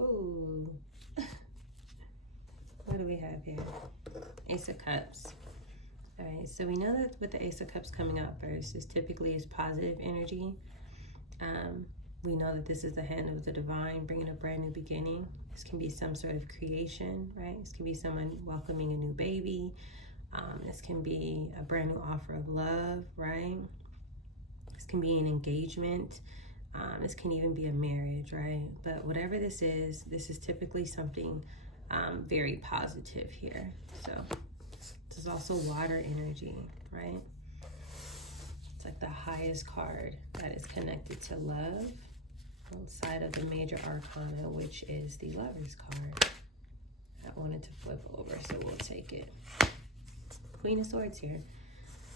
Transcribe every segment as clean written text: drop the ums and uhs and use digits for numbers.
Oh, what do we have here? Ace of Cups. All right, so we know that with the Ace of Cups coming out first, this typically is positive energy. We know that this is the hand of the divine, bringing a brand new beginning. This can be some sort of creation, right? This can be someone welcoming a new baby. This can be a brand new offer of love, right? This can be an engagement. This can even be a marriage, right? But whatever this is typically something very positive here. So this is also water energy, right? It's like the highest card that is connected to love outside of the major arcana, which is the Lover's card. I wanted to flip over, so we'll take it. Queen of Swords here.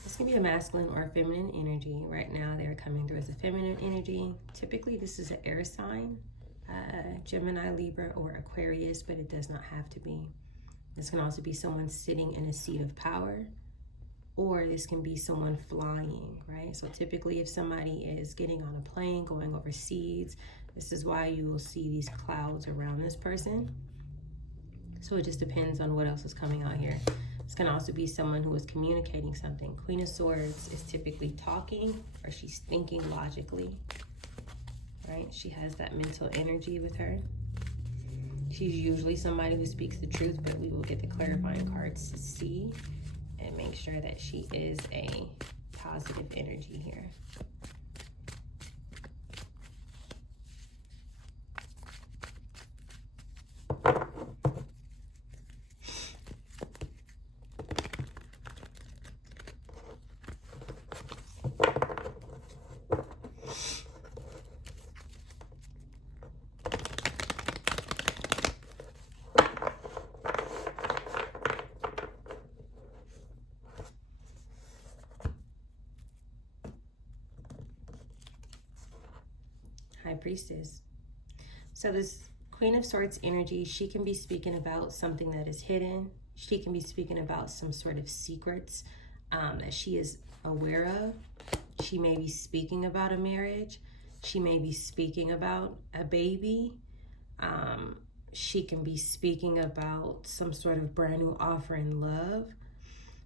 This can be a masculine or a feminine energy. Right now, they're coming through as a feminine energy. Typically, this is an air sign, Gemini, Libra, or Aquarius, but it does not have to be. This can also be someone sitting in a seat of power, or this can be someone flying, right? So typically if somebody is getting on a plane, going overseas, this is why you will see these clouds around this person. So it just depends on what else is coming out here. This can also be someone who is communicating something. Queen of Swords is typically talking, or she's thinking logically, right? She has that mental energy with her. She's usually somebody who speaks the truth, but we will get the clarifying cards to see and make sure that she is a positive energy here. High Priestess. So this Queen of Swords energy, she can be speaking about something that is hidden. She can be speaking about some sort of secrets that she is aware of. She may be speaking about a marriage. She may be speaking about a baby. She can be speaking about some sort of brand new offer in love.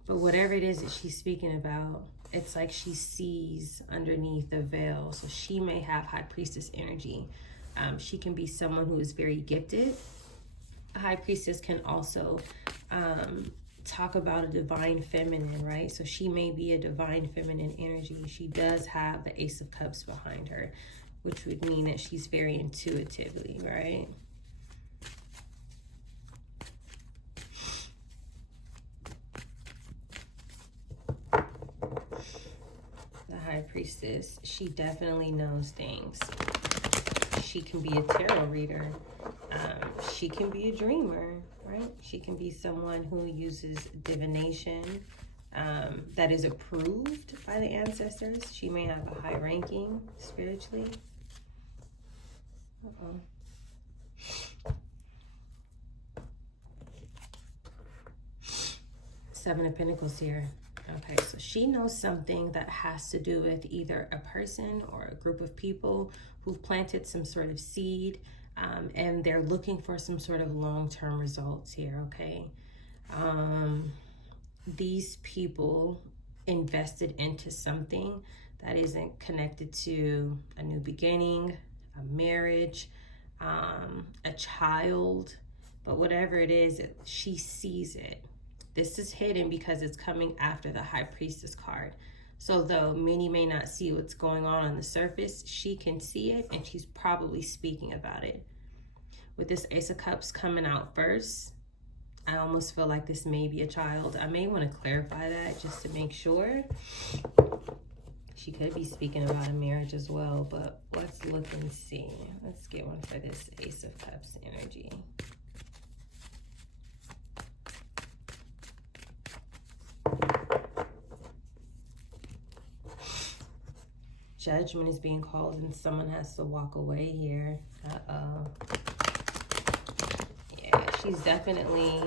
But whatever it is that she's speaking about, it's like she sees underneath the veil. So she may have High Priestess energy. She can be someone who is very gifted. A High Priestess can also talk about a divine feminine, right? So she may be a divine feminine energy. She does have the Ace of Cups behind her, which would mean that she's very intuitively, right? High Priestess, she definitely knows things. She can be a tarot reader. She can be a dreamer, right? She can be someone who uses divination that is approved by the ancestors. She may have a high ranking spiritually. Seven of Pentacles here. Okay, so she knows something that has to do with either a person or a group of people who've planted some sort of seed, and they're looking for some sort of long-term results here, okay? These people invested into something that isn't connected to a new beginning, a marriage, a child, but whatever it is, she sees it. This is hidden because it's coming after the High Priestess card. So though many may not see what's going on the surface, she can see it, and she's probably speaking about it. With this Ace of Cups coming out first, I almost feel like this may be a child. I may want to clarify that just to make sure. She could be speaking about a marriage as well, but let's look and see. Let's get one for this Ace of Cups energy. Judgment is being called and someone has to walk away here. Yeah, she's definitely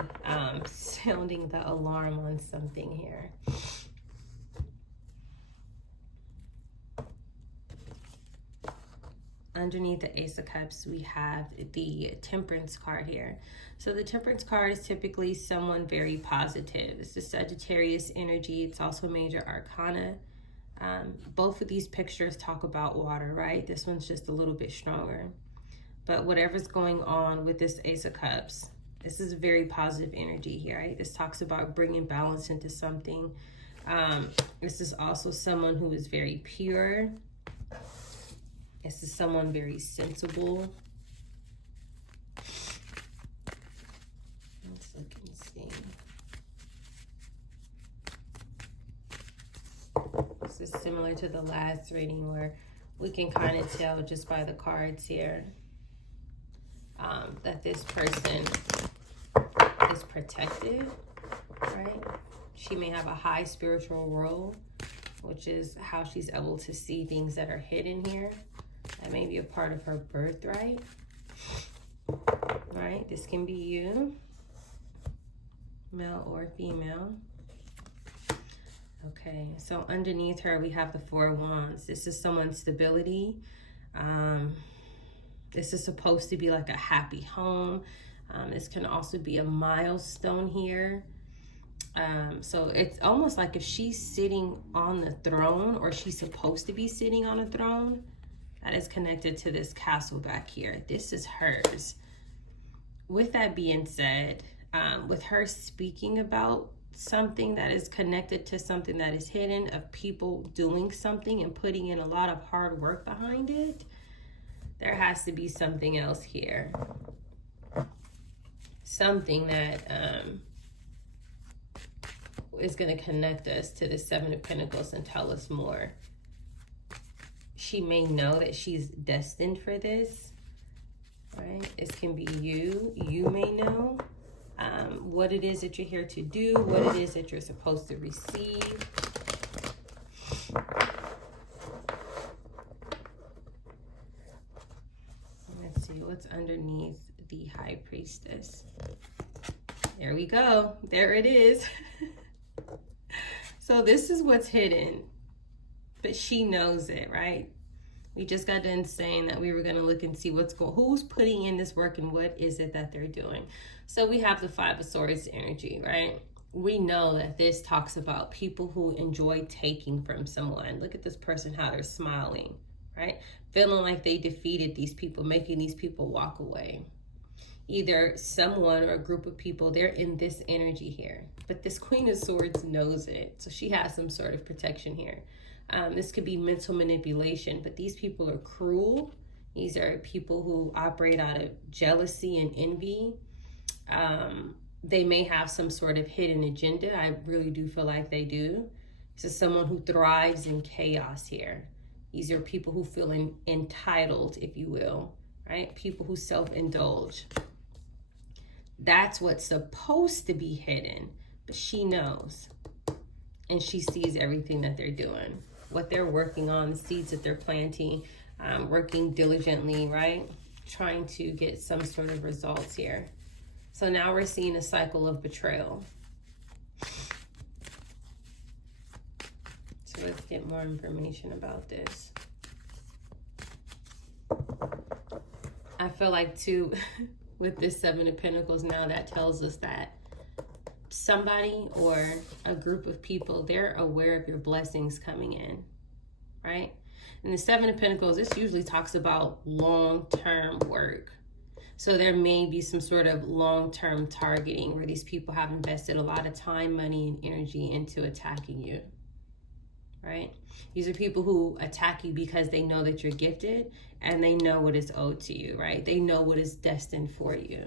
sounding the alarm on something here. underneath the Ace of Cups, we have the Temperance card here. So the Temperance card is typically someone very positive. It's the Sagittarius energy. It's also major arcana. Both of these pictures talk about water, right? This one's just a little bit stronger. But whatever's going on with this Ace of Cups, this is very positive energy here, right? This talks about bringing balance into something. This is also someone who is very pure. This is someone very sensible. Let's look and see. This is similar to the last reading where we can kind of tell just by the cards here that this person is protective, right? She may have a high spiritual role, which is how she's able to see things that are hidden here. That may be a part of her birthright, right? This can be you, male or female. Okay, so underneath her, we have the Four of Wands. This is someone's stability. This is supposed to be like a happy home. This can also be a milestone here. So it's almost like if she's sitting on the throne, or she's supposed to be sitting on a throne, that is connected to this castle back here. This is hers. With that being said, with her speaking about something that is connected to something that is hidden, of people doing something and putting in a lot of hard work behind it, there has to be something else here. Something that is going to connect us to the Seven of Pentacles and tell us more. She may know that she's destined for this, right? This can be you. You may know what it is that you're here to do, what it is that you're supposed to receive. Let's see what's underneath the High Priestess. There we go. There it is. So this is what's hidden, but she knows it, right? We just got done saying that we were going to look and see who's putting in this work and what is it that they're doing. So we have the Five of Swords energy, right? We know that this talks about people who enjoy taking from someone. Look at this person, how they're smiling, right? Feeling like they defeated these people, making these people walk away. Either someone or a group of people, they're in this energy here. But this Queen of Swords knows it. So she has some sort of protection here. This could be mental manipulation, but these people are cruel. These are people who operate out of jealousy and envy. They may have some sort of hidden agenda. I really do feel like they do. This is someone who thrives in chaos here. These are people who feel entitled, if you will, right? People who self-indulge. That's what's supposed to be hidden, but she knows. And she sees everything that they're doing, what they're working on, the seeds that they're planting, working diligently, right? Trying to get some sort of results here. So now we're seeing a cycle of betrayal. So let's get more information about this. I feel like too, with this Seven of Pentacles now, that tells us that somebody or a group of people, they're aware of your blessings coming in, right? And the Seven of Pentacles, this usually talks about long-term work. So there may be some sort of long-term targeting where these people have invested a lot of time, money, and energy into attacking you, right? These are people who attack you because they know that you're gifted and they know what is owed to you, right? They know what is destined for you.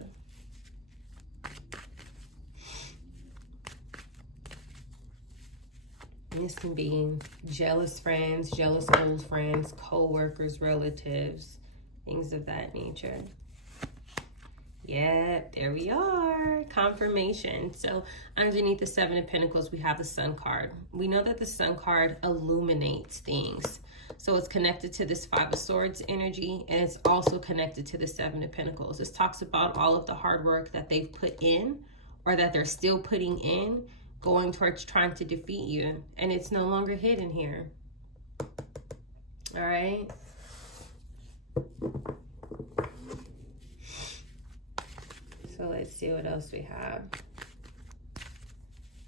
And this can be jealous friends, jealous old friends, co-workers, relatives, things of that nature. Yeah, there we are. Confirmation. So underneath the Seven of Pentacles, we have the Sun card. We know that the Sun card illuminates things. So it's connected to this Five of Swords energy, and it's also connected to the Seven of Pentacles. This talks about all of the hard work that they've put in, or that they're still putting in, going towards trying to defeat you. And it's no longer hidden here. All right. So let's see what else we have.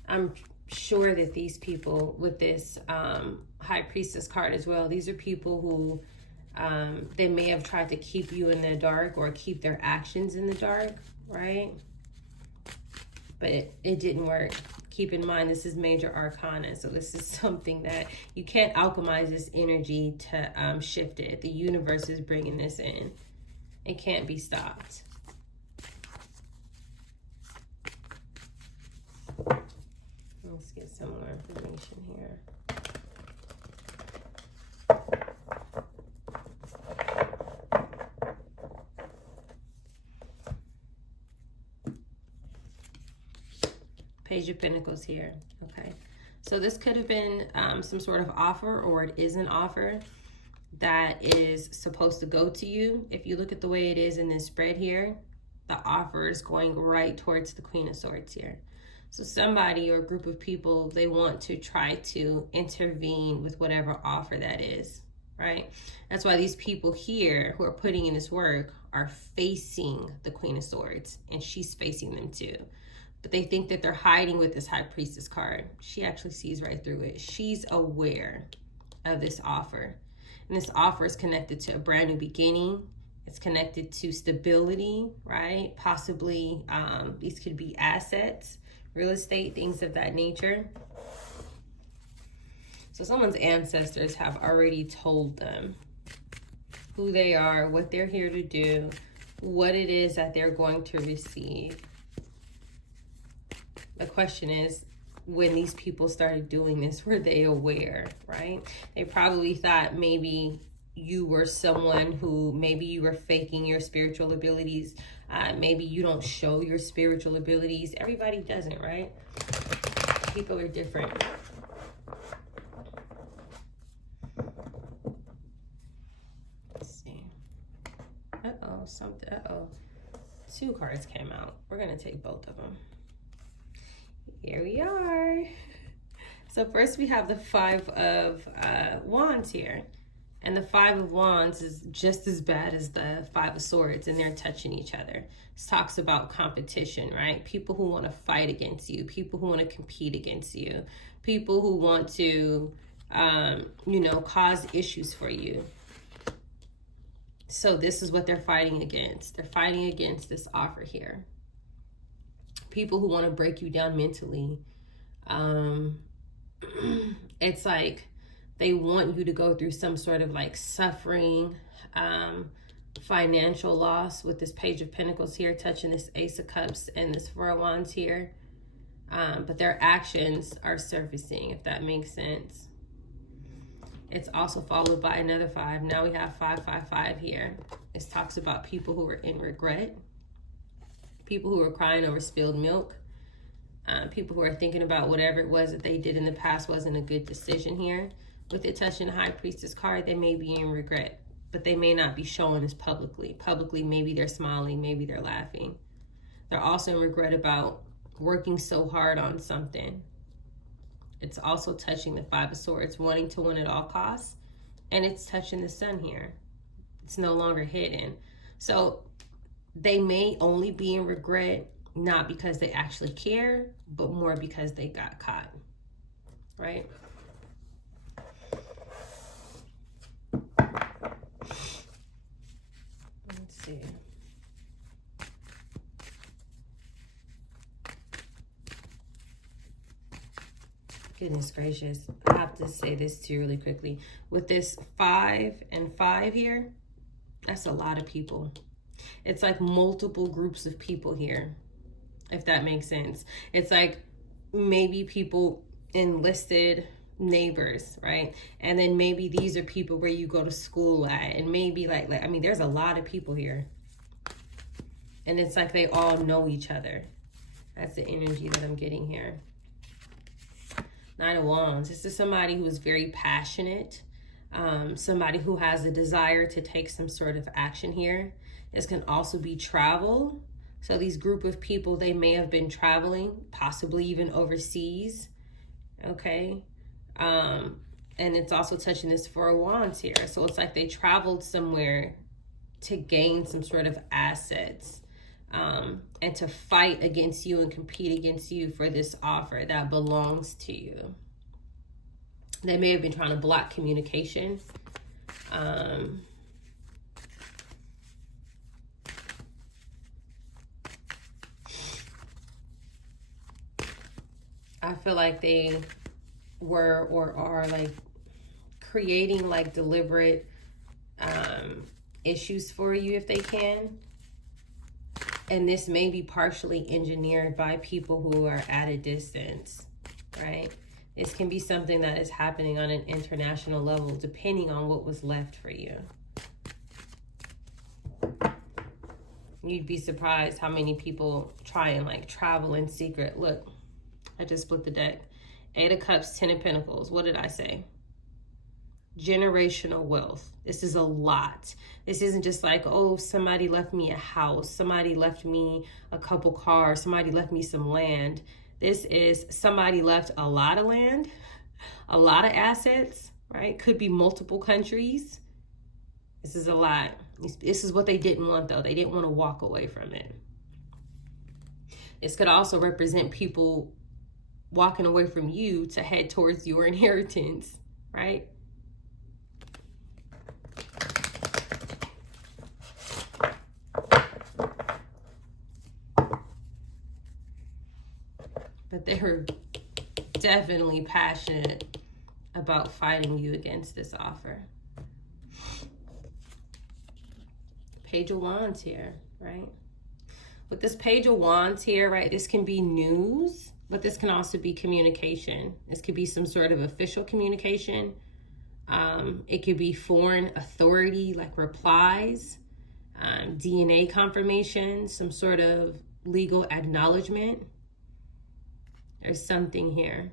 I'm sure that these people with this High Priestess card as well, these are people who they may have tried to keep you in the dark or keep their actions in the dark, right? But it didn't work. Keep in mind, this is major arcana. So this is something that you can't alchemize this energy to shift it. The universe is bringing this in. It can't be stopped. Let's get some more information here. Page of Pentacles here. Okay. So this could have been some sort of offer, or it is an offer that is supposed to go to you. If you look at the way it is in this spread here, the offer is going right towards the Queen of Swords here. So somebody or a group of people, they want to try to intervene with whatever offer that is, right? That's why these people here who are putting in this work are facing the Queen of Swords, and she's facing them too. But they think that they're hiding with this High Priestess card. She actually sees right through it. She's aware of this offer. And this offer is connected to a brand new beginning. It's connected to stability, right? Possibly these could be assets, real estate, things of that nature. So someone's ancestors have already told them who they are, what they're here to do, what it is that they're going to receive. The question is, when these people started doing this, were they aware, right? They probably thought maybe you were someone who, maybe you were faking your spiritual abilities. Maybe you don't show your spiritual abilities. Everybody doesn't, right? People are different. Let's see. Uh-oh. 2 cards came out. We're going to take both of them. Here we are. So first we have the 5 of Wands here. And the 5 of Wands is just as bad as the 5 of Swords, and they're touching each other. This talks about competition, right? People who want to fight against you, people who want to compete against you, people who want to, cause issues for you. So this is what they're fighting against. They're fighting against this offer here. People who want to break you down mentally. It's like they want you to go through some sort of like suffering, financial loss with this Page of Pentacles here, touching this Ace of Cups and this 4 of Wands here. But their actions are surfacing, if that makes sense. It's also followed by another 5. Now we have 555 here. This talks about people who are in regret. People who are crying over spilled milk. People who are thinking about whatever it was that they did in the past wasn't a good decision here. With it touching the High Priestess card, they may be in regret, but they may not be showing this publicly. Publicly, maybe they're smiling, maybe they're laughing. They're also in regret about working so hard on something. It's also touching the 5 of Swords, wanting to win at all costs. And it's touching the Sun here. It's no longer hidden. So they may only be in regret, not because they actually care, but more because they got caught, right? Let's see. Goodness gracious. I have to say this to you really quickly. With this 5 and 5 here, that's a lot of people. It's like multiple groups of people here, if that makes sense. It's like maybe people enlisted neighbors, right? And then maybe these are people where you go to school at, and maybe like I mean, there's a lot of people here. And it's like they all know each other. That's the energy that I'm getting here. 9 of Wands. This is somebody who is very passionate. Somebody who has a desire to take some sort of action here. This can also be travel. So these group of people, they may have been traveling, possibly even overseas. Okay. And it's also touching this 4 of Wands here. So it's like they traveled somewhere to gain some sort of assets. and to fight against you and compete against you for this offer that belongs to you. They may have been trying to block communication. I feel like they were or are like creating like deliberate issues for you if they can. And this may be partially engineered by people who are at a distance, right? This can be something that is happening on an international level, depending on what was left for you. You'd be surprised how many people try and like travel in secret. Look, I just split the deck. 8 of Cups, 10 of Pentacles. What did I say? Generational wealth. This is a lot. This isn't just like, oh, somebody left me a house, somebody left me a couple cars, somebody left me some land. This is somebody left a lot of land, a lot of assets, right? Could be multiple countries. This is a lot. This is what they didn't want, though. They didn't want to walk away from it. This could also represent people walking away from you to head towards your inheritance, right? But they were definitely passionate about fighting you against this offer. Page of Wands here, right? With this Page of Wands here, right, this can be news, but this can also be communication. This could be some sort of official communication. It could be foreign authority, like replies, DNA confirmation, some sort of legal acknowledgement. There's something here.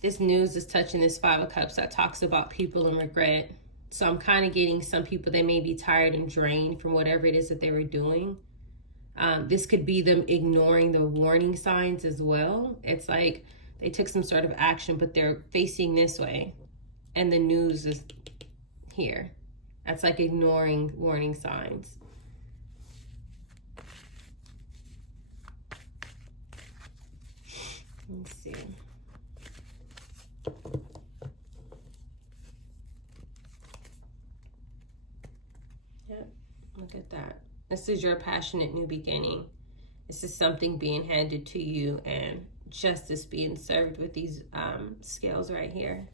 This news is touching this 5 of Cups that talks about people and regret. So I'm kind of getting some people, they may be tired and drained from whatever it is that they were doing. This could be them ignoring the warning signs as well. It's like they took some sort of action, but they're facing this way. And the news is here. That's like ignoring warning signs. Let's see. Yep, look at that. This is your passionate new beginning. This is something being handed to you and justice being served with these scales right here.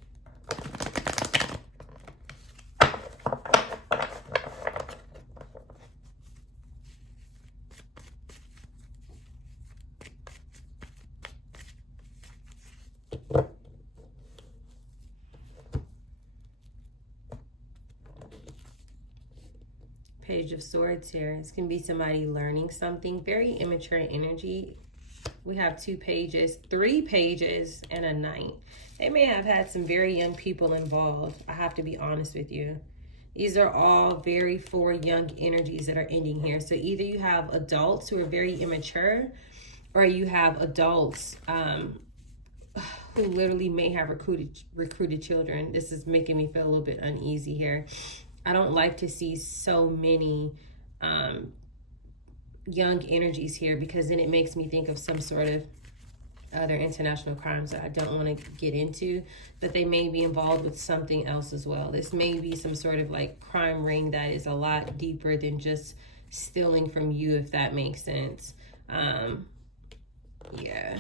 Page of Swords here. This can be somebody learning something. Very immature energy. We have 2 pages, 3 pages, and a Knight. They may have had some very young people involved. I have to be honest with you. These are all very 4 young energies that are ending here. So either you have adults who are very immature, or you have adults who literally may have recruited children. This is making me feel a little bit uneasy here. I don't like to see so many young energies here, because then it makes me think of some sort of other international crimes that I don't want to get into, but they may be involved with something else as well. This may be some sort of like crime ring that is a lot deeper than just stealing from you, if that makes sense. Yeah.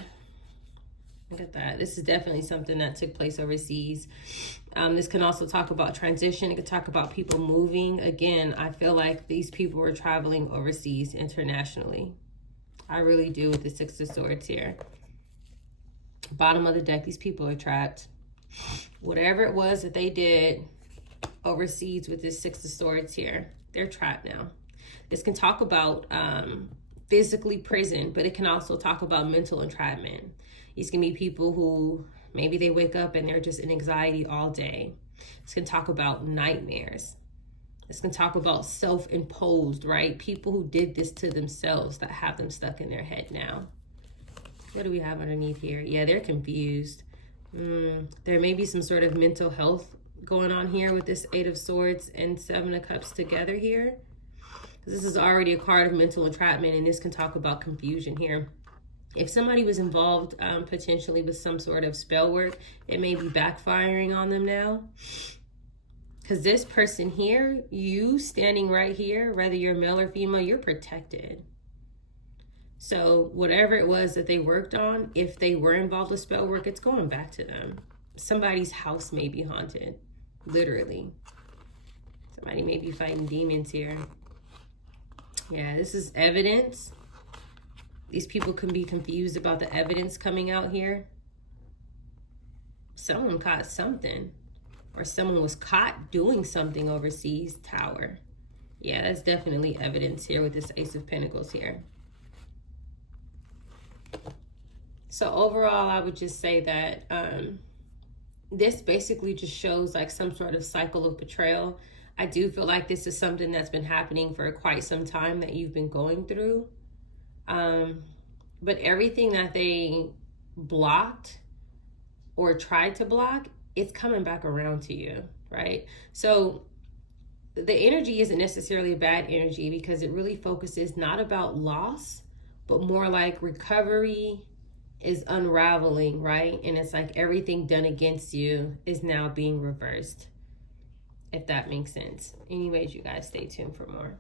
Look at that. This is definitely something that took place overseas. This can also talk about transition. It could talk about people moving. Again, I feel like these people were traveling overseas internationally. I really do, with the 6 of Swords here. Bottom of the deck, these people are trapped. Whatever it was that they did overseas with this 6 of Swords here, they're trapped now. This can talk about physically prison, but it can also talk about mental entrapment. These can be people who maybe they wake up and they're just in anxiety all day. This can talk about nightmares. This can talk about self-imposed, right? People who did this to themselves that have them stuck in their head now. What do we have underneath here? Yeah, they're confused. There may be some sort of mental health going on here with this Eight of Swords and Seven of Cups together here. This is already a card of mental entrapment, and this can talk about confusion here. If somebody was involved potentially with some sort of spell work, it may be backfiring on them now. Because this person here, you standing right here, whether you're male or female, you're protected. So whatever it was that they worked on, if they were involved with spell work, it's going back to them. Somebody's house may be haunted, literally. Somebody may be fighting demons here. Yeah, this is evidence. These people can be confused about the evidence coming out here. Someone caught something, or someone was caught doing something overseas. Tower. Yeah, that's definitely evidence here with this Ace of Pentacles here. So overall, I would just say that this basically just shows like some sort of cycle of betrayal. I do feel like this is something that's been happening for quite some time that you've been going through. But everything that they blocked or tried to block, it's coming back around to you, right? So the energy isn't necessarily a bad energy because it really focuses not about loss, but more like recovery is unraveling, right? And it's like everything done against you is now being reversed, if that makes sense. Anyways, you guys stay tuned for more.